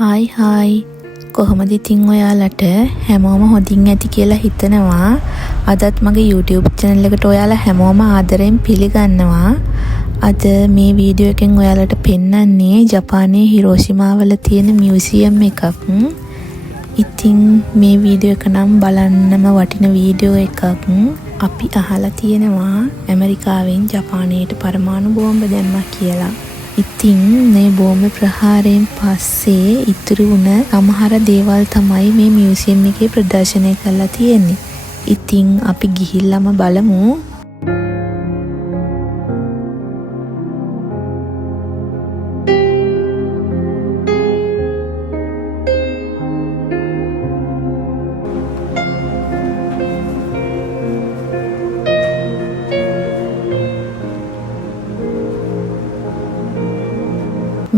Hi කොහොමද ඉතින් ඔයාලට හැමෝම හොඳින් ඇති කියලා හිතනවා. අදත් මගේ YouTube channel එකට ඔයාලා හැමෝම ආදරෙන් පිළිගන්නවා. අද මේ වීඩියෝ එකෙන් ඔයාලට පෙන්වන්නේ ජපානයේ හිරෝෂිමා වල තියෙන මියුසියම් එකක්. ඉතින් මේ වීඩියෝ එක නම් බලන්නම වටින වීඩියෝ එකක්. අපි අහලා තියෙනවා ඇමරිකාවෙන් ජපානයට පරමාණු බෝම්බ දැම්මා කියලා. ඉතින් මේ බෝම්බ ප්‍රහාරයෙන් පස්සේ ඉතුරු වුණ සමහර දේවල් තමයි මේ මියුසියම් එකේ ප්‍රදර්ශනය කරලා තියෙන්නේ. ඉතින් අපි ගිහිල්ලාම බලමු.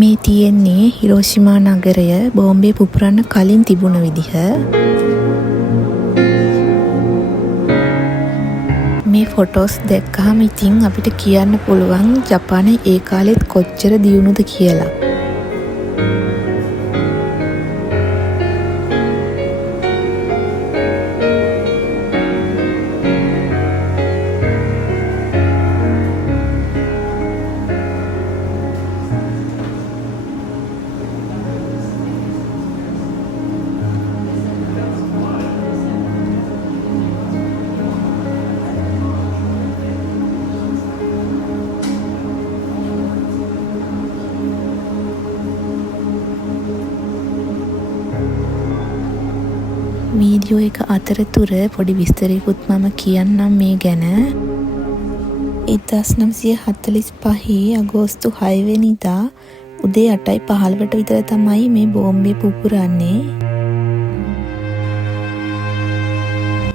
මේ තියෙන්නේ හිරෝෂිමා නගරය බෝම්බේ පුපුරන්න කලින් තිබුණ විදිහ. මේ ෆොටෝස් දැක්කහම ඉතින් අපිට කියන්න පුළුවන් ජපානයේ ඒ කාලෙත් කොච්චර දියුණුද කියලා. වීඩියෝ එක අතරතුර පොඩි විස්තරයකුත් මම කියන්නම් මේ ගැන. 1945 අගෝස්තු 6 වෙනිදා උදේ 8:15ට විතර තමයි මේ බෝම්බේ පුපුරන්නේ.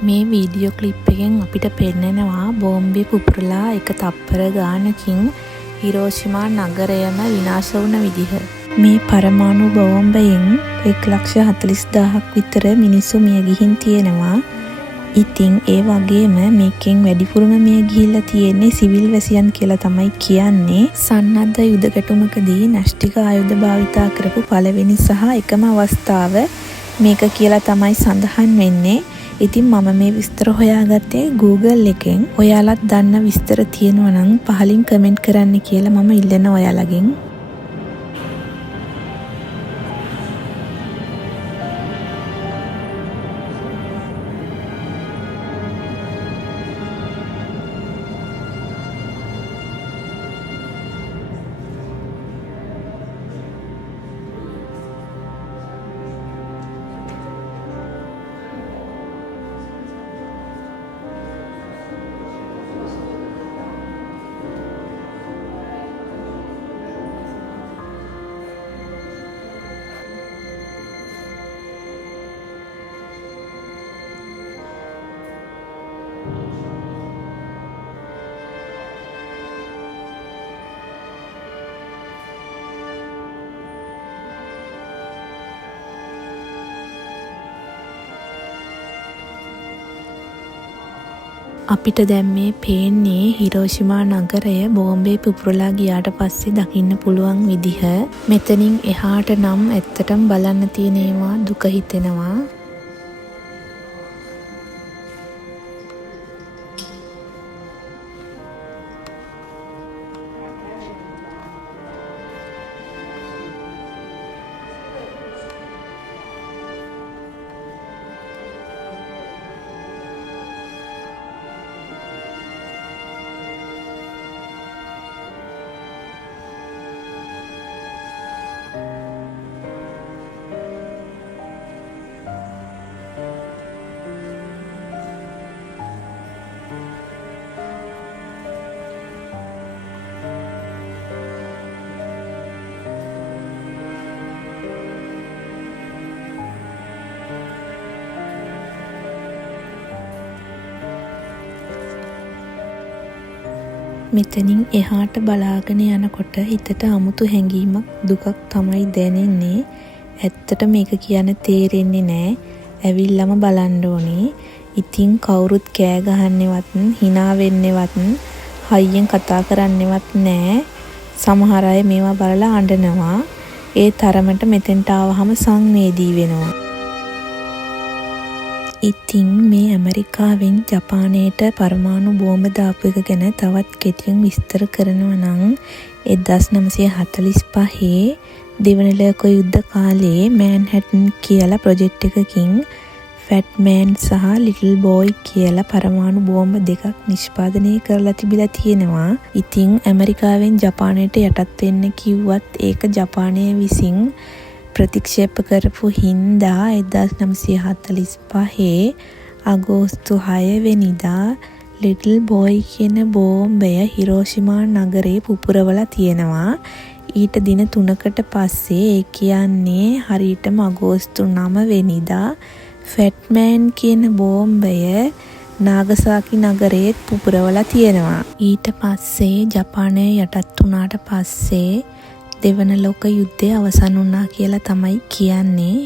මේ වීඩියෝ ක්ලිප් එකෙන් අපිට පෙන්නනවා බෝම්බේ පුපුරලා එක තප්පර ගානකින් හිරෝෂිමා නගරයම විනාශ වුණ විදිහ. මේ පරමාණු බෝම්බයෙන් 1,40,000ක් විතර මිනිස්සු මිය ගිහින් තියෙනවා. ඉතින් ඒ වගේම මේකෙන් වැඩිපුරම මිය ගිහිල්ලා තියෙන්නේ සිවිල් වැසියන් කියලා තමයි කියන්නේ. සන්නද්ධ යුද ගැටුමකදී න්‍යෂ්ටික ආයුධ භාවිතා කරපු පළවෙනි සහ එකම අවස්ථාව මේක කියලා තමයි සඳහන් වෙන්නේ. ඉතින් මම මේ විස්තර හොයාගත්තේ Google එකෙන්. ඔයාලත් දන්න විස්තර තියෙනවා නම් පහලින් කමෙන්ට් කරන්න කියලා මම ඉල්ලනවා ඔයාලගෙන්. අපිට දැන් මේ පේන්නේ හිරෝෂිමා නගරය බෝම්බේ පුපුරලා ගියාට පස්සේ දකින්න පුළුවන් විදිහ. මෙතනින් එහාට නම් ඇත්තටම බලන්න තියෙන ඒවා දුක හිතෙනවා. මෙතනින් එහාට බලාගෙන යනකොට හිතට අමුතු හැඟීමක් දුකක් තමයි දැනෙන්නේ. ඇත්තට මේක කියන්න තේරෙන්නේ නෑ. ඇවිල්ලාම බලන්න ඕනේ. ඉතින් කවුරුත් කෑ ගහන්නේවත්, hina වෙන්නේවත්, හයියෙන් කතා කරන්නේවත් නෑ. සමහර අය මේවා බලලා අඬනවා. ඒ තරමට මෙතෙන්ට ආවහම සංවේදී වෙනවා. ඉතින් මේ ඇමරිකාවෙන් ජපානයට පරමාණු බෝම්බ දාපු එක ගැන තවත් කෙටියෙන් විස්තර කරනවා නම් 1945 දෙවන ලෝක යුද්ධ කාලේ මෑන්හටන් කියලා ප්‍රොජෙක්ට් එකකින් ෆැට් මෑන් සහ ලිටල් බෝයි කියලා පරමාණු බෝම්බ දෙකක් නිෂ්පාදනය කරලා තිබිලා තියෙනවා. ඉතින් ඇමරිකාවෙන් ජපානයට යටත් වෙන්න කිව්වත් ඒක ජපානය විසින් ප්‍රතික්ෂේප කරපු හින්දා 1945 අගෝස්තු 6 වෙනිදා ලිටල් බෝයි කියන බෝම්බය හිරෝෂිමා නගරේ පුපුරවලා තියෙනවා. ඊට දින 3කට පස්සේ ඒ කියන්නේ හරියටම අගෝස්තු 9 වෙනිදා ෆැට් මෑන් කියන බෝම්බය නාගසාකි නගරේත් පුපුරවලා තියෙනවා. ඊට පස්සේ ජපානය යටත් වුණාට පස්සේ දෙවන ලෝක යුද්ධය අවසන් වුණා කියලා තමයි කියන්නේ.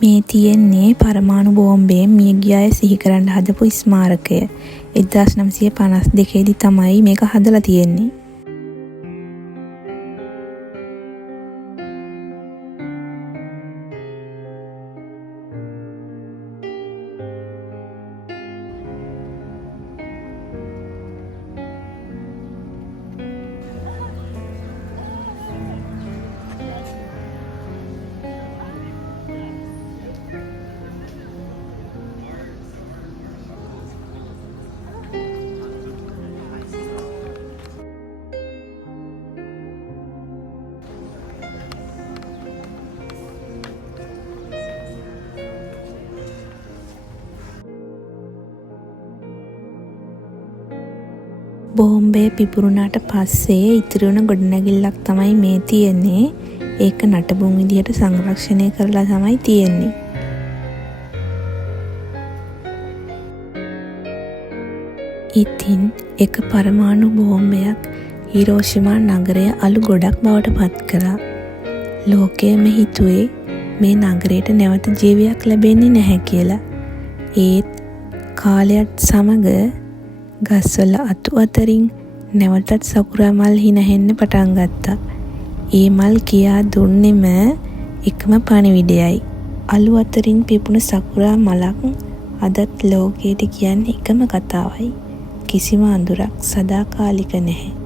මේ තියෙන්නේ පරමාණු බෝම්බයෙන් මියගිය අය සිහි කරන්න හදපු ස්මාරකය. 1952 දී තමයි මේක හදලා තියෙන්නේ. බෝම්බය පිපුරුණාට පස්සේ ඉතිරි වුණ ගොඩනැගිල්ලක් තමයි මේ තියෙන්නේ. ඒක නටබුන් විදියට සංරක්ෂණය කරලා තමයි තියෙන්නේ. ඉතින් එක පරමාණු බෝම්බයක් හිරෝෂිමා නගරය අලු ගොඩක් බවට පත් කරා. ලෝකයම හිතුවේ මේ නගරයට නැවත ජීවයක් ලැබෙන්නේ නැහැ කියලා. ඒත් කාලයත් සමග ගස්වල අතු අතරින් නැවතත් සකුරා මල් හිනහෙන්න පටන් ගත්තා. ඒ මල් කියා දුන්නෙම එකම පණිවිඩයයි. අලු අතරින් පිපුණු සකුරා මලක් අදත් ලෝකයට කියන්නේ එකම කතාවයි. කිසිම අඳුරක් සදාකාලික නැහැ.